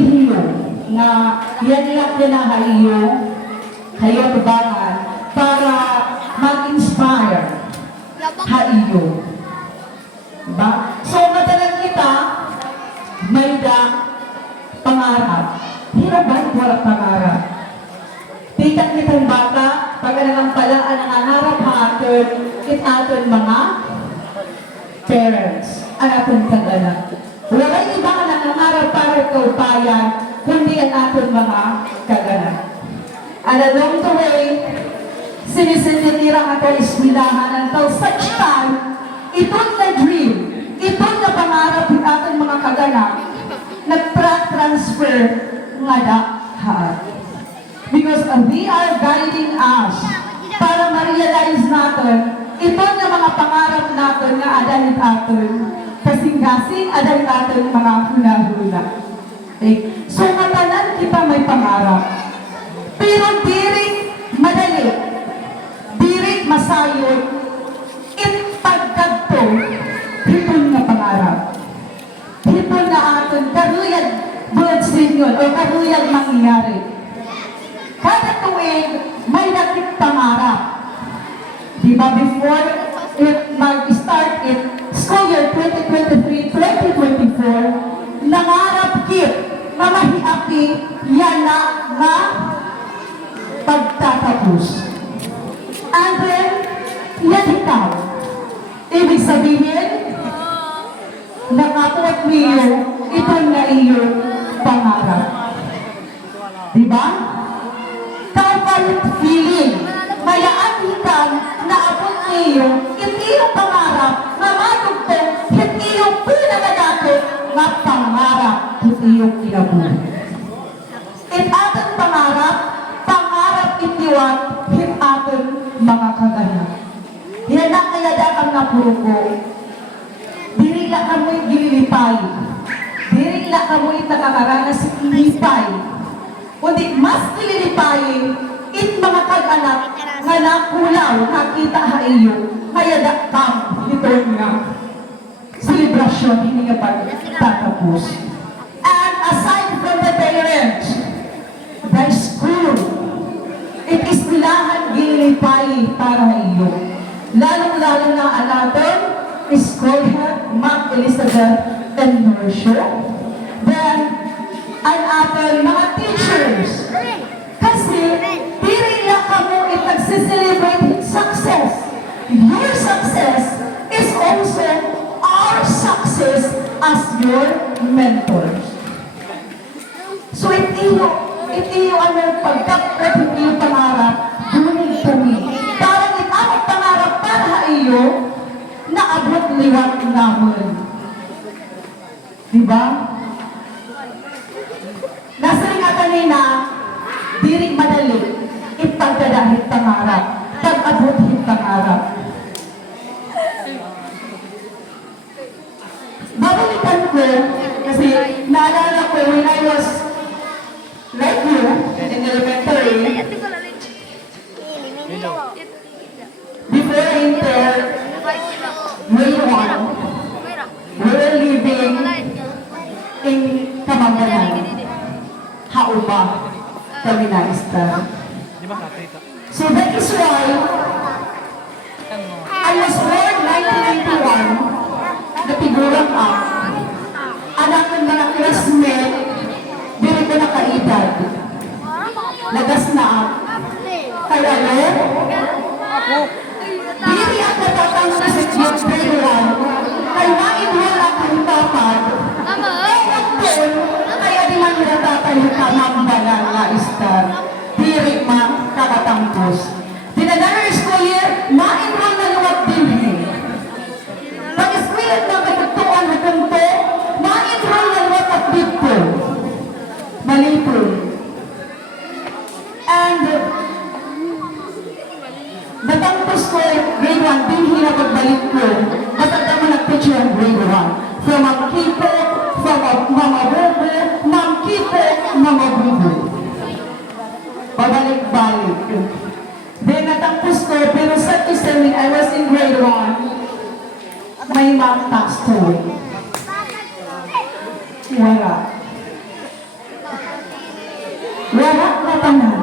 relihiyon na yan lang kinahaiyo kayo tubangan para mag-inspire haiyo. Diba? So, madalang kita may pangarap. Hirap ba wala pangarap? Tikat kitang bata, pag nalang pala ang nangangarap aton, aton mga parents, ang aton kag-anak. Wala iba ang nangangarap para kaupayan, kundi ang aton mga kag-anak. And along the way, sinisinitira ang ating eskwelahan until such time, itong na dream, itong na pangarap ng ating mga kag-anak, nag-transfer nga dahat. Because they are guiding us para ma-realize natin ito na mga pangarap natin nga adahit atin kasing-kasing adahit atin mga hula-hula. Okay? So, matalan kita may pangarap. Pero diri madali, diri masayod, pagkadto, hipon na pangarap. Hipon na atin, karuyag bulad sinyon o karuyag mangyayari. Kada tuwing may nakit pangarap. Diba before mag-start it, school year 2023-2024, nangarap kit na mahiapi yan na nga pagtatapos. And then, yan ikaw. Ibig sabihin, nakatuwag niyo, ito na iyong pangarap. Diba? Kapalit feeling. Kaya atikan na abot niyo, hindi yung pangarap na matugtong, hindi yung pinagadato na pangarap, hindi yung kinabuhi. It ating pangarap, pangarap itiwan, hindi ating mga kaganak. Yan na kaya dakang napuruko. Diri lang kamo'y gililipay. Diri lang kamo'y nakakaranas lipay. Kundi mas gililipayin, it mga kag-anak nga nakulaw, nakita ha iyo, kaya dakam ito nga celebration, hindi nga pagtatapos. And aside from the parents, the school, it is nilahan gililipay para iyo. Lalong-lalo na ang ating school head, Ma'am Elizabeth and Nurture. Then, ang ating mga teachers. Kasi, diri lang kamo ipag-celebrate success. Your success is also our success as your mentors. So, itiyo ang pagkakot, itiyo pangarap, dunig kami. Parang itawag pangarap para iyo, naabot liwat naman. Diba? Nasa nga kanina, diring madali, ipagdadahit pangarap, pag-abutin pangarap. Babalikan ko, kasi naalala ko when I was like you, in elementary, before I enter grade 1, we were living in Kamangganan. Hauba kami na-star. So that is why I was born 1991, napigulang up. Anak ng mga classmate, diri ko nakaedad. Lagas na up. Kaya diri ang natatang sa section grade 1, kaya ma-enroll akong papag. Kaya di man natatay ka mambalan na star. Diri man kakatampos. Di na school year, ma-enroll na luwag din. Pag-school na magtutuan na punto, ma-enroll na luwag at dito. Malipon. And natampos ko grade 1, din hinapagbalik ko. Matag naman nag-teacher ang grade 1. From a kipo, from a mamabobo, mamkipo, mamabubo. Pabalik-balik. Then natapos ko, pero sa when I was in grade 1, my mom passed away. Wala. Wala na tanan.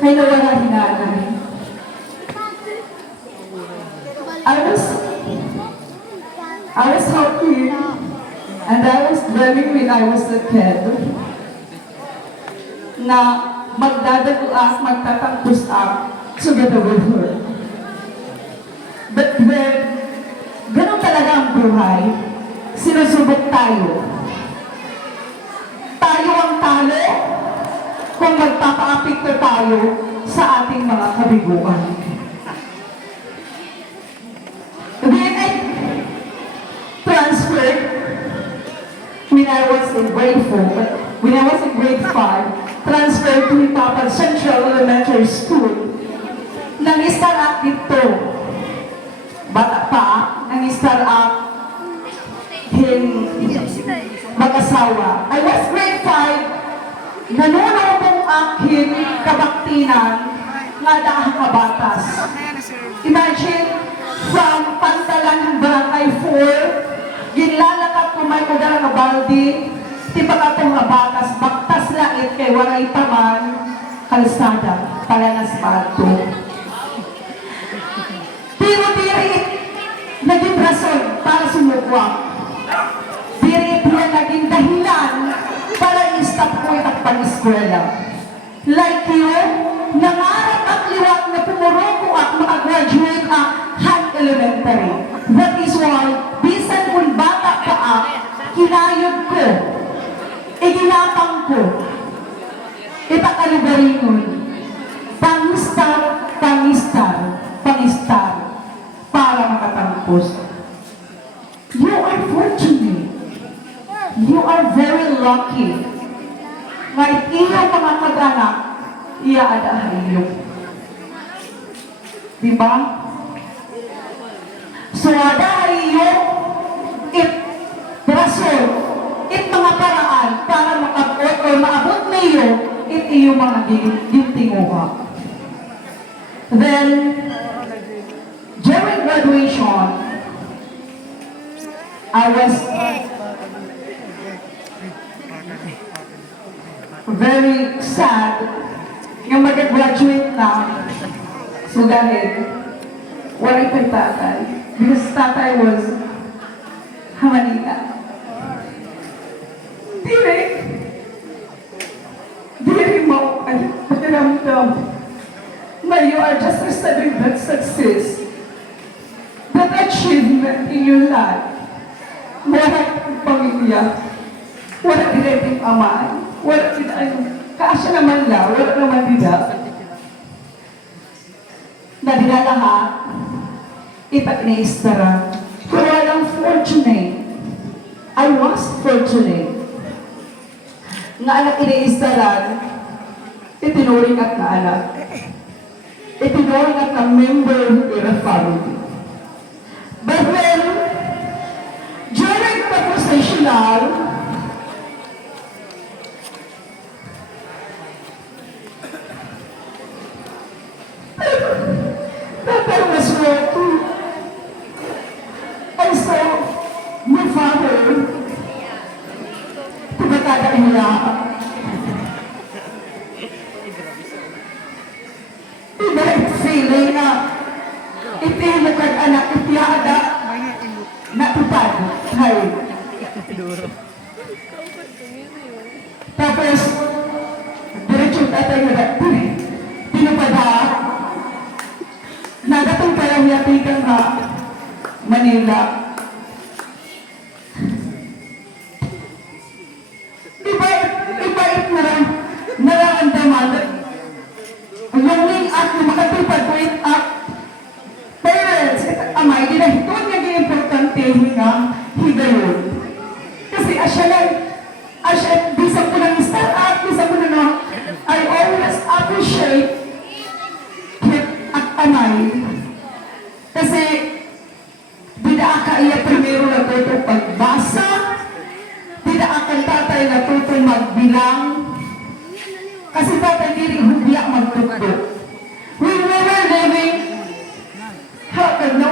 Kaya nawala hinanay. I was happy and I was dreaming when I was a kid na magdadago magtatapos together with her. But when ganun talaga ang buhay, sinusubok tayo. Tayo ang talo kung magpapaapekto tayo sa ating mga kabiguan. When I transferred, when I was in grade 4, when I was in grade 5, transferred to Itapan Central Elementary School, nang-start up dito. Bata pa, nang-start up mag-asawa. I was grade 5, nanunaw mong aking kabaktinan nga dahang kabatas. Imagine, from Pantalan Barangay 4, ginlalakap ko may kudara nga baldi, tiba ka itong kabatas, baktas langit kay waray taman, kalsada, palanas pato. Pero diri, naging rason para sumukwak. Diri niya naging dahilan para i-stop ko yung pag-eskwela. Like you, nangarap at liwat na pumuro ko at makagraduate ang Han Elementary. That is why, bisan kung bata pa kinayod ko, iginapang ko, ipakalugaringon, pangistar, para makatangkos. You are fortunate. You are very lucky. Ngayon, iyong mga kag-anak, iaadahan iyo. Diba? So, adahan iyo, rason, mga paraan para makabot o maabot na iyo, iyo mga gintinguha. Then, during graduation, I was very sad yung mag-graduate na. So dahil wala kay tatay. Because tatay was Manila. Dili mo ay pakiramdam na you are just receiving that success, that achievement in your life. Wala kang pamilya, wala din ama, wala din kaasya naman la, wala naman nila. Na dinalahat, ipag-iniistara. Pero walang fortunate. I was fortunate. Nga anak iniistaran, itinuring at na anak. Itinuring at na member of the family. But when, during the processional, that I was working, I saw my father tumatada niya. Iba yung feeling na ipinag ang anak ipiyada natupad. Hay. Tapos, diretso tatay na pinupada. Nagatong parang yapikan nga Manila. Ibait na lang nararamdaman. Yung ling at makatupad ko it up. Parents, amay, dinahitun nga yung importante nga higayon. Kasi asya, bisa ko ng start up, bisa ko na I always appreciate it at amay. Kasi, tidak ka iya primero natutong pagbasa, tidak akan tatay natutong magbilang, kasi tatay diri hubya magtuto. When we were living, hapag na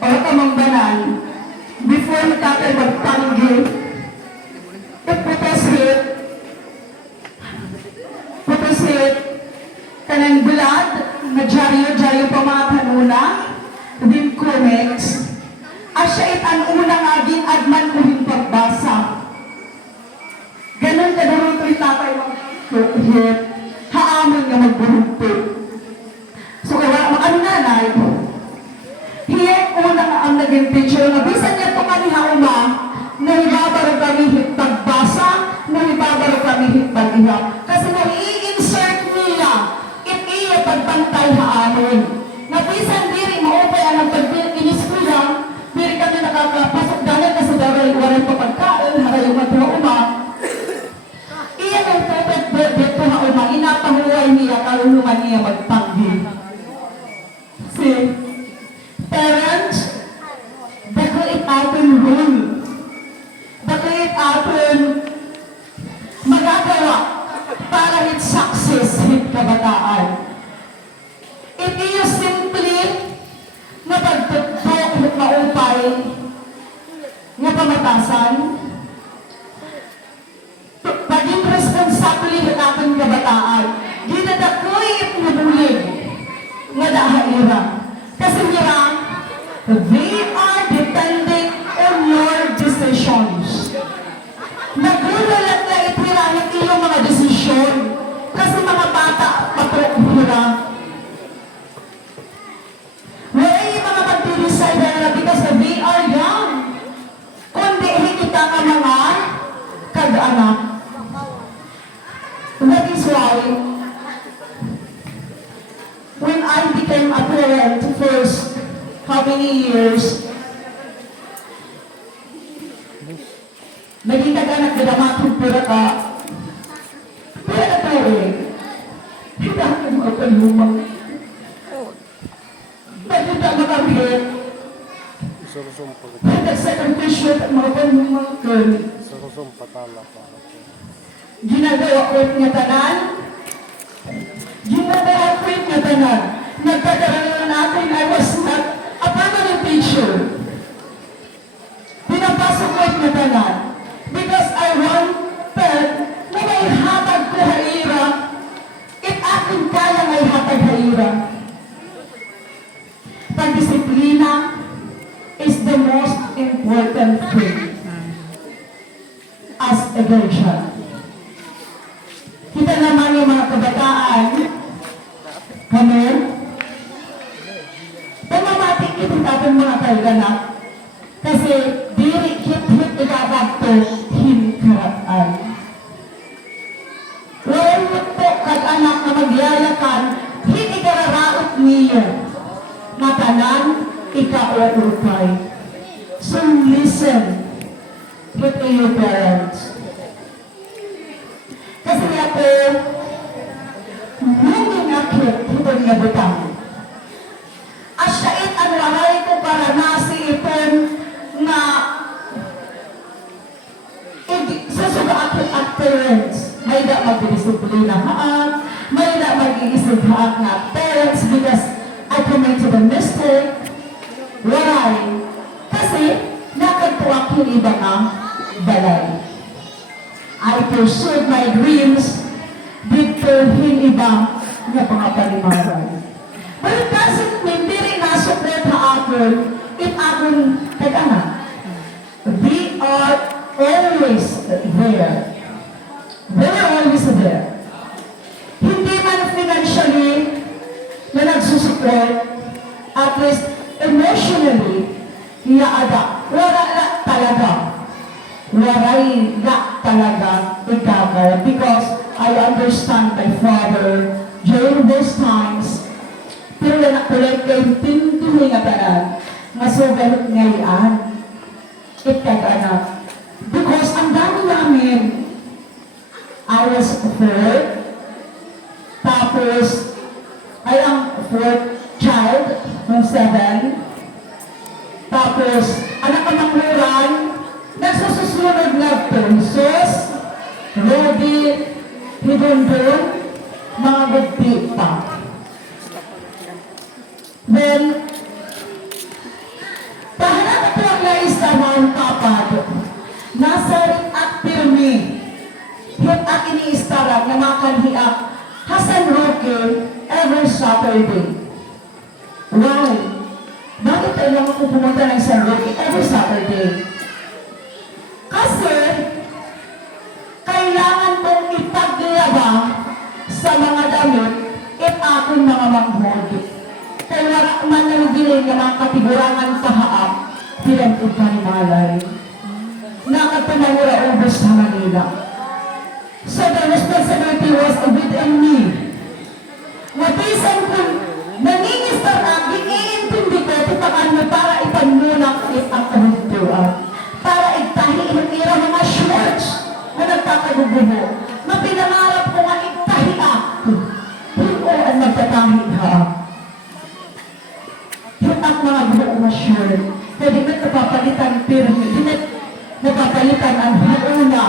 o kamangbanan, before tatay magpanggil, it was hit, nga dyaryo-dyaryo pa mga kanuna, din comics, asya an una nga agman ko yung pagbasa. Ganun ka naman ito'y tatay mga hit, haamon nga magburunto. So kaya, ano nanay, hiyek una nga ang naging picture, nga bisan niya ito manihauma, nahibabaro kami hit pagbasa, nahibabaro kami hit pag-ihap. Kasi nung i-insert niya, it-iya pagbantay haamon. Nga bisan diri, maupay ang pag-iniskulang, diri kami nakakapasok dalan kasi daray waray pa pagkain, haray yung magtrauma. Iya ng tupet dito hauma, inapahuway niya, karuluman niya magpanggi. See, parents, bako it atin rule. Bako it atin magagawa para hit success, hit kabataan. It is simply na pagtutok hit maupay nga pamatasan, paging responsable hit atin kabataan. Ginadakoy it nabulig nga dahaira. Kasi nira, they are depending on your decisions. Nagulat na itirahin iyong mga desisyon. Kasi mga bata, patrokura. Wala yung mga mag-decide na because they are young. Kundi kita nga mga kag-anak. That is why, when I became a parent first, how many years, naging kag-anak na damatong pura ka, pura ka to eh. Hindi ako magpalumang. Bakit ako mag-hit? Nag-sakripisyo at magpalumang ka. Ginagawa ko niya tanan. Ginagawa ko niya tanan. Nagkakaroon natin, I was not a permanent teacher. Pinapasok ko niya tanan. Because I wanted na may hatag ko haira. If akin kaya may hatag haira. Pagdisiplina is the most important thing as a guardian. Kita naman yung mga kabataan, kami, pamamating kita natin mga kaiganak, kasi diri hit ikabagto hinkaratan. Walang po kag-anak na magyayakan, hindi kararaot niyo, matanan, ika-o-upay. So listen to your parents. Kasi ako, hindi nakit, ito niya butang. Asyait ang lahay ko para nasi ipon na sasuga akin at parents. May na mag-disiplina haak, may na mag-iisip haak na parents because I committed a mistake. Why? Kasi nakagtuwak yung iba nga balay. I pursued my dreams dito hin iba nga pangapalimaran. But it doesn't mean diri nasukret haakon it akon kag-anak. We are always there. They are always there. Hindi man financially na nagsusupport, at least emotionally, iaada. Wala na talaga. Waray na talaga igagawa because I understand my father during those times pero na kulit kayong tintuhin nga tanan masugalit ngayon ikag-anak because ang dami namin I was fourth tapos I am fourth child ng 7 tapos anak ka mangluran nagsusunod na Princess, Ruby, Hidundun, mga gugpi pa. Then, tahanap ito ang laistahan kapag nasa rin at pirmi, hit at iniistaran na makanhiak Hasan Roque ever shot Saturday. Why? Bakit kailangan ko pumunta ng San Roque every Saturday? Kasi, kailangan kong ipaglaba sa mga damit at aking mga manghod. Kaya wala man nang bilin ng mga katigurangan kahaap, pinagod pa ni Malay. Nakapinahura ubos sa Manila. So the responsibility was within me. Mabisan kung nangingistar aking iintindi ko tutakan mo para ipanmunak ang kahuntuan. Para igtahi inira mga shorts na nagkakagugubo. Mapinangarap ko nga igtahi ako. Puno ang nagtatahi ha. Yung ang mga buhok na short. Pwede mo napapalitan pirmi. Napapalitan ang hauna.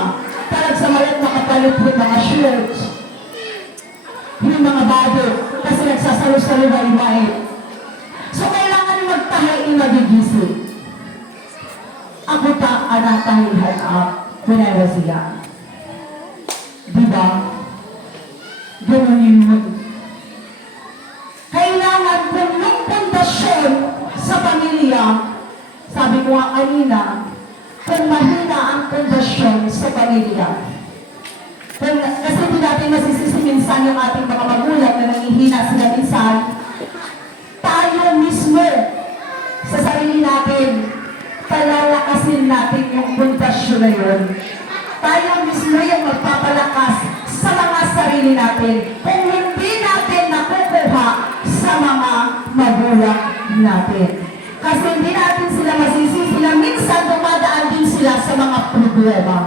Parang sa malat makapalit yung mga shorts. Yung mga bado. Kasi nagsasalo-salo na imahe. So kailangan magtahay magigising. Ako pa ang natahihan when I was young. Diba? Ganun yun. Kailangan kung yung pundasyon sa pamilya, sabi ko nga kanina, kung mahina ang pundasyon sa pamilya. Kasi hindi natin masisisi minsan yung ating mga magulang na nangihina sila minsan, tayo mismo sa sarili natin, palalakasin natin yung pundasyon na yun. Tayo mismo yung magpapalakas sa mga sarili natin kung hindi natin nakukuha sa mga magulang natin. Kasi hindi natin sila masisisi na minsan dumadaan din sila sa mga problema.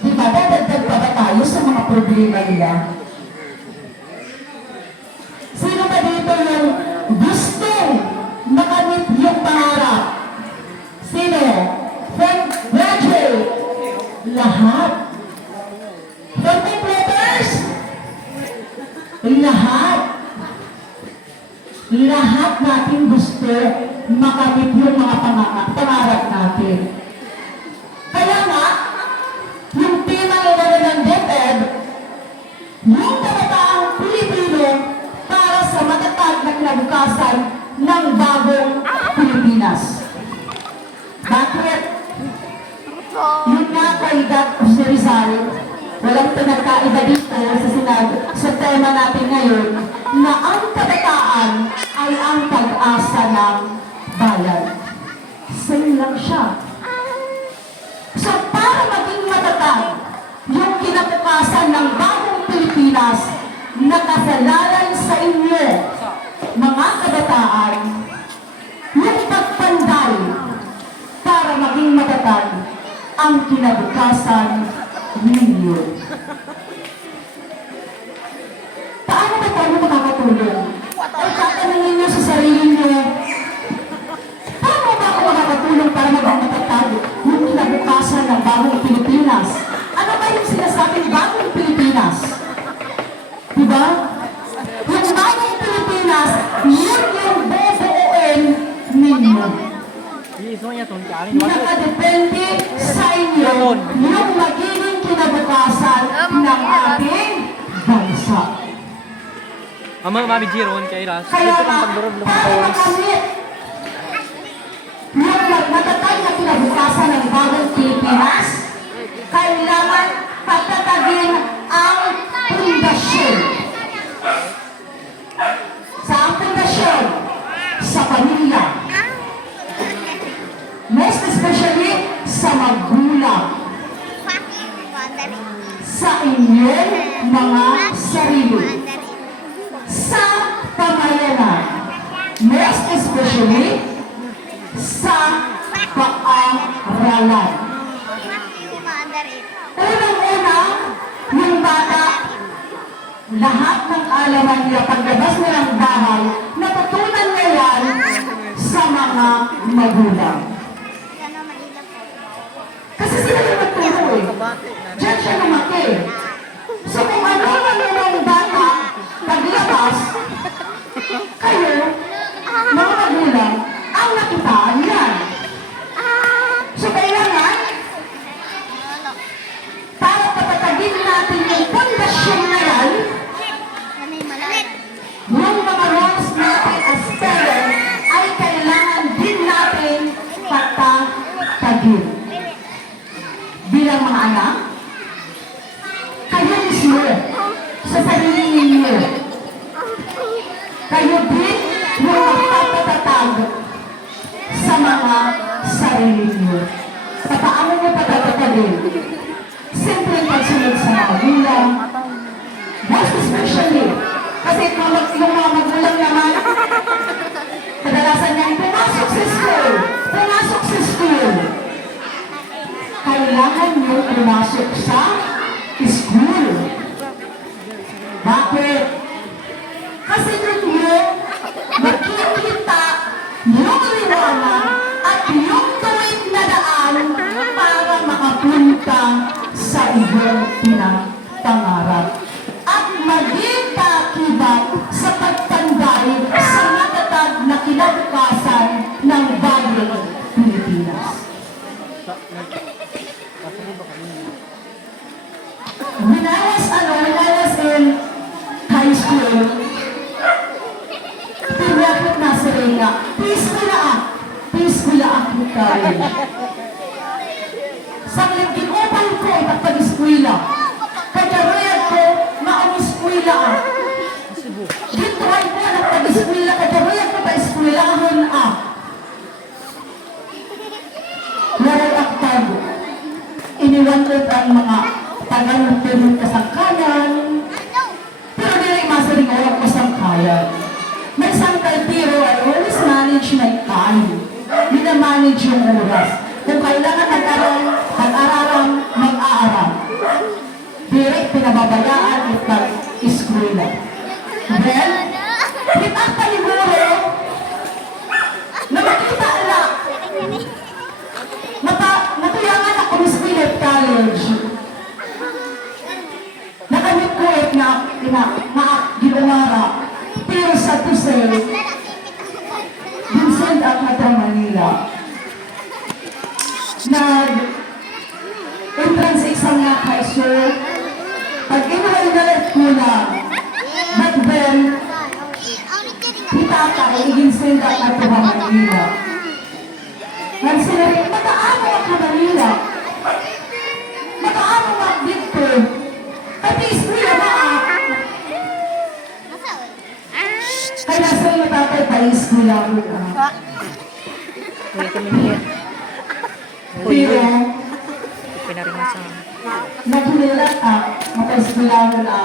Diba? Dadagdag pa ba tayo sa mga problema nila? Sino ba dito yung gusto makamit yung pangarap? Sino? From graduate? Lahat. From completers? Lahat. Lahat natin gusto makamit yung mga pangarap natin. Kaya nga, yung tema ng DepEd, yung kabataang Pilipino para sa matatag na kinabukasan ng bagong Pilipinas. Bakit? Yun nga kaidat si Rizal, walang pinagkaiba dito sa tema natin ngayon, na ang kabataan ay ang pag-asa ng bayan. Same lang siya. So para maging matatag yung kinabukasan ng bagong Pilipinas, nakasalanan sa inyo, mga kabataan, yung pagpanday para maging matatag ang kinabukasan ninyo. Paano ba tayo makakatulong? Ay tatanungin nyo sa sarili nyo, paano ba ako makakatulong para maging matatag yung kinabukasan ng bagong Pilipinas? Ano ba yung sinasabing bagong Pilipinas? Diba? Yung bagong Pilipinas, yun yung bubuuin ninyo. Nakadepende sa inyo yung magiging kinabukasan ng ating bansa. Mami Jiron, kay Ras. Kaya nga, para makamit yung matatag na kinabukasan ng bagong Pilipinas, kailangan patatagin ang pundasyon. Sa ang pundasyon, sa pamilya. Most especially sa magulang. Sa inyong mga sarili. Sa pamayanan. Most especially sa paaralan. Unang-una, yung bata, lahat ng alaman nila paglabas nila ng bahay, natutunan na yan sa mga magulang. Kasi sila yung nagturo eh. Diyan siya lumaki. So kung ano ang bata, paglabas, kayo, mga magulang, ang nakitaan yan. So kailangan, para patatagin natin yung pundasyon na yan, mga anak? Kayo mismo, sa sarili ninyo. Kayo din yung magpapatatag sa mga sarili niyo. Paano niyo patatatagin? Simpleng pagsunod sa magulang. Most especially, kasi yung mga magulang naman, kadalasan niyan, pumasok sa school. Pumasok sa school. Kailangan niyo pumasok sa school. Bakit? Kasi ninyo, makikita yung liwanag at yung tuwid na daan para makapunta sa iyong pinapangarap. At maging kakibat sa pagtanday sa matatag na kinabukasan ng bagong Pilipinas. When I was in high school, pinapit na si Reyna, peaceful ako college. Sa ginupan ko, ipagpag-eskwila. Kajaruyag ko, maang-eskwila. Gituhay ko, nagpag-eskwila, kajaruyag ko pa eskwilahon Waray aktag, iniwantot ang mga taga-nagpunod kasangkayan, pero dili masaring oras ko sangkayan. May sangkal pero I always manage my time. Minamanage yung oras. Kung kailangan mag-araram, mag-aaral. Direct pinababayaan at pag-eskwela. Well, kita paliguro na makita ala. Natuyangan ako ng eskwela at college. Nakamit ko at ginumara. Pero sa Tusay, Vincent at Metro Manila. Nag-entrance exam na high school. Pag-enroll na lang ko na. But then, kita ka ay Vincent at Metro Manila. Nagsinabi, mataano ako Manila? Mataano ako dito? Pati eskwela ba Kaya sa iyo tatay pa eskwela ko Uy, kami niya. Pero, Pinaringan sa naghilat maka-eskwela ko wala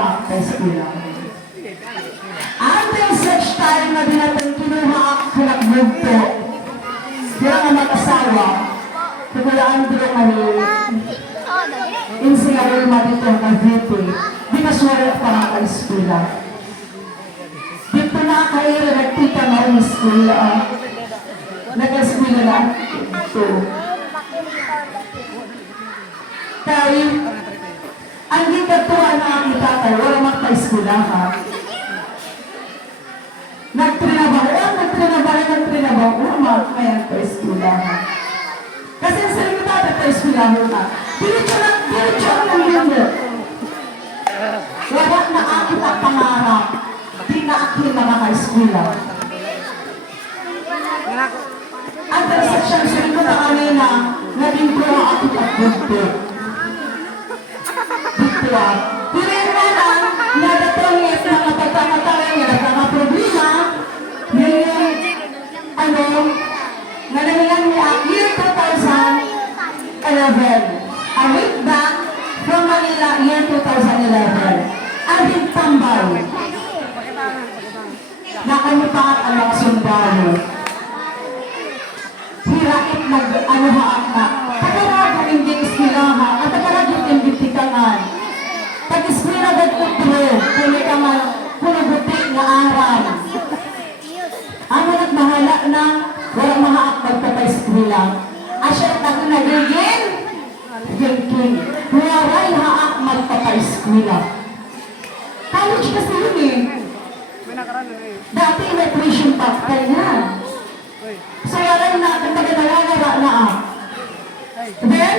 ako ka-eskwela Until such time na dinatang kinuha ako sa nagbugto. Kaya nga mag-asawa, kukulaan ko yung insinyador mo dito ang Cavite. Di ka suwala pa nga ka-eskwela. Dito na kayo nagtita na ang eskwela. Nag-eskwela na ito. Kaya, ang gitatuwa na ang itatay, wala magpa-eskwela ha. Nagtrinabaho, makakayan pa eskwelahan. Kasi ang sarili ko tatay pa eskwelahan na. Diretso lang yun. Wala na akin ang pangarap. Di na akin makaka-eskwela. Ang transaksyon sa ito na kanina, naging kuha ako at bugto. Bugto Pero yung mga nadatangit na natatangataran niya, nagkakaproblema, nanahilan niya year 2011. I went back from Manila year 2011. Abing tambay. Nakanipaat ang mga sundalo. Hirait nag-anuhaan na. Tagaragong hindi iskilaha at tagaragong hindi tikangan. Pag-iskila nag-utro, kuni ka man, kunabutik na aral. Ano nagmahala na, walang mahaak magpapaiskila. Asya at ako nagiging, gilking. Waray haak magpapaiskila. College kasi yun eh. Dati may tuition factor na. So waray na, kung taga-nalagara na Then,